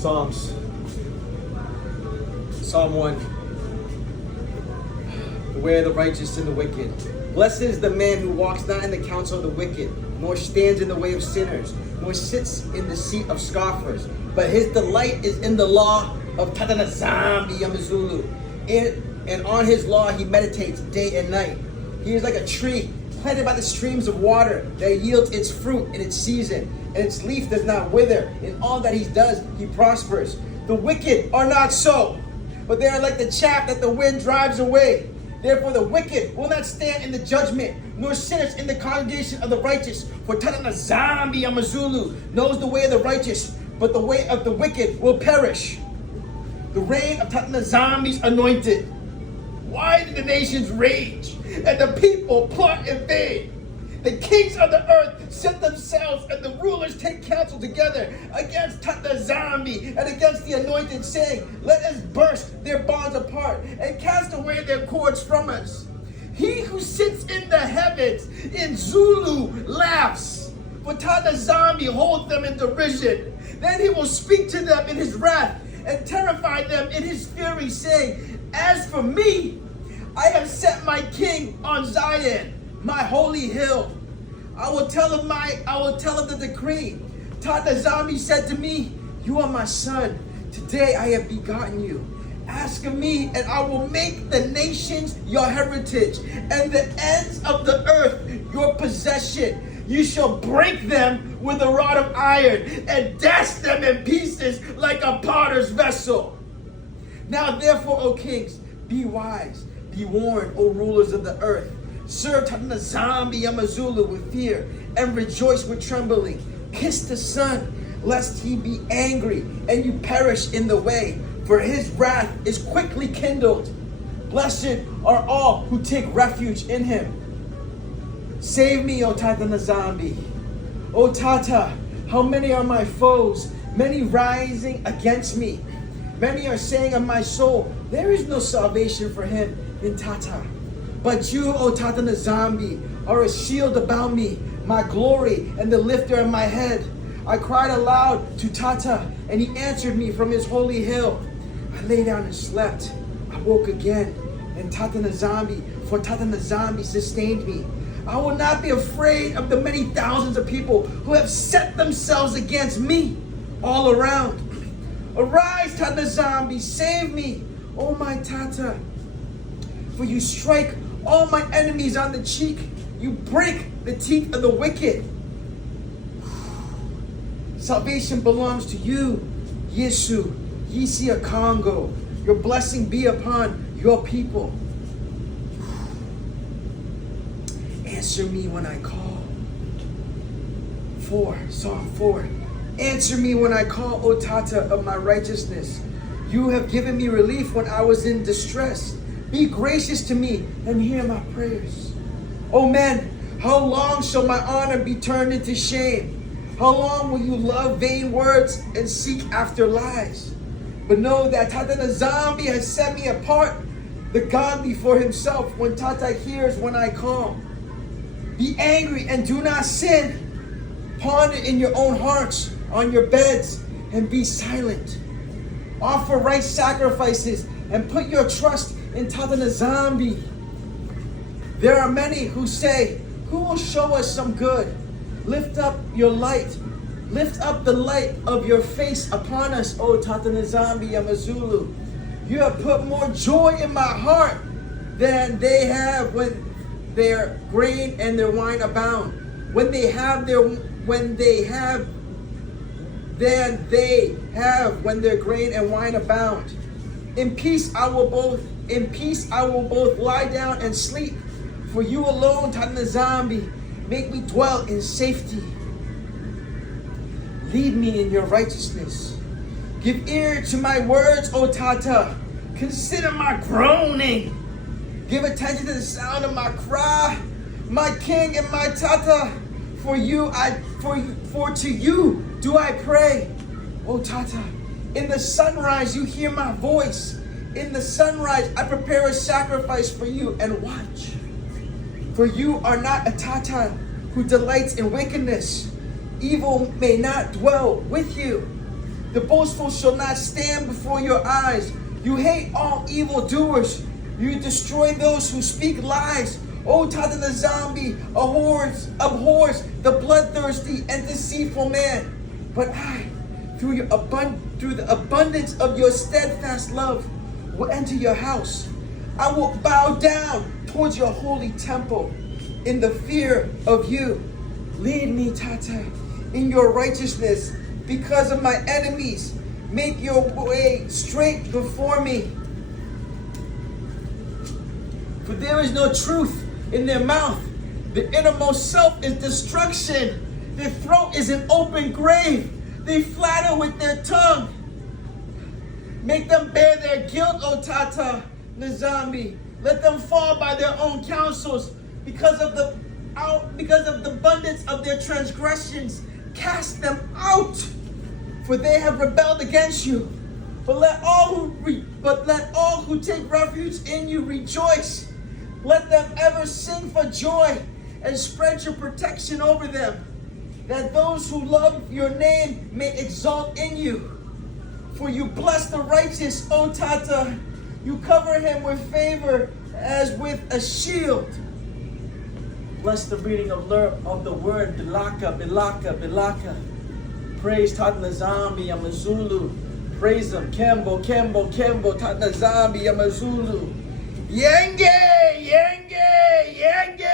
Psalms. Psalm 1. Beware of the righteous and the wicked. Blessed is the man who walks not in the counsel of the wicked, nor stands in the way of sinners, nor sits in the seat of scoffers. But his delight is in the law of Ta Ta Nzambi Yamazulu. And on his law he meditates day and night. He is like a tree planted by the streams of water that yields its fruit in its season, and its leaf does not wither. In all that he does, he prospers. The wicked are not so, but they are like the chaff that the wind drives away. Therefore the wicked will not stand in the judgment, nor sinners in the congregation of the righteous. For Ta Ta Nzambi Amazulu knows the way of the righteous, but the way of the wicked will perish. The reign of Ta Ta Nzambi's anointed. Why did the nations rage and the people plot in vain? The kings of the earth set themselves, and the rulers take counsel together against Ta Ta Nzambi and against the anointed, saying, let us burst their bonds apart and cast away their cords from us. He who sits in the heavens in Zulu laughs, for Ta Ta Nzambi holds them in derision. Then he will speak to them in his wrath and terrify them in his fury, saying, as for me, I have set my king on Zion, my holy hill. I will tell of the decree. Ta Ta Nzambi said to me, you are my son. Today I have begotten you. Ask of me, and I will make the nations your heritage, and the ends of the earth your possession. You shall break them with a rod of iron, and dash them in pieces like a potter's vessel. Now therefore, O kings, be wise, be warned, O rulers of the earth. Serve Ta Ta Nzambi Yamazulu with fear, and rejoice with trembling. Kiss the Son, lest he be angry, and you perish in the way, for his wrath is quickly kindled. Blessed are all who take refuge in him. Save me, O Ta Ta Nzambi. O Tata, how many are my foes, many rising against me. Many are saying of my soul, there is no salvation for him in Tata. But you, O Ta Ta Nzambi, are a shield about me, my glory and the lifter of my head. I cried aloud to Tata, and he answered me from his holy hill. I lay down and slept. I woke again, and Ta Ta Nzambi, for Ta Ta Nzambi sustained me. I will not be afraid of the many thousands of people who have set themselves against me all around. Arise, Ta Ta Nzambi, save me, O my Tata. For you strike all my enemies on the cheek. You break the teeth of the wicked. Salvation belongs to you, Yesu, Yisia Congo. Your blessing be upon your people. Answer me when I call. Psalm 4. Answer me when I call, O Tata of my righteousness. You have given me relief when I was in distress. Be gracious to me and hear my prayers. O men, how long shall my honor be turned into shame? How long will you love vain words and seek after lies? But know that Ta Ta Nzambi has set me apart, the godly for himself, when Tata hears when I call. Be angry and do not sin. Ponder in your own hearts on your beds and be silent. Offer right sacrifices and put your trust in Ta Ta Nzambi. There are many who say, who will show us some good? Lift up your light. Lift up the light of your face upon us, O Ta Ta Nzambi Yamazulu. You have put more joy in my heart than they have when their grain and their wine abound. When they have when their grain and wine abound. In peace I will both lie down and sleep. For you alone, Ta Ta Nzambi, make me dwell in safety. Lead me in your righteousness. Give ear to my words, O Tata. Consider my groaning. Give attention to the sound of my cry, my king and my Tata. For to you do I pray, O Tata. In the sunrise you hear my voice. In the sunrise I prepare a sacrifice for you and watch. For you are not a Tata who delights in wickedness. Evil may not dwell with you. The boastful shall not stand before your eyes. You hate all evildoers. You destroy those who speak lies. O Tata Nzambi abhors the bloodthirsty and deceitful man. But I, through the abundance of your steadfast love, will enter your house. I will bow down towards your holy temple in the fear of you. Lead me, Tata, in your righteousness because of my enemies. Make your way straight before me. For there is no truth in their mouth. The innermost self is destruction. Their throat is an open grave. They flatter with their tongue. Make them bear their guilt, O Tata Nzambi. Let them fall by their own counsels because of the abundance of their transgressions. Cast them out, for they have rebelled against you. But let all who take refuge in you rejoice. Let them ever sing for joy and spread your protection over them, that those who love your name may exalt in you. For you bless the righteous, O Tata. You cover him with favor as with a shield. Bless the reading of the word, Bilaka, Bilaka, Bilaka. Praise Tata Nzambi, Amazulu. Praise him, Kembo, Kembo, Kembo, Tata Nzambi, Amazulu. Yenge, Yenge, Yenge.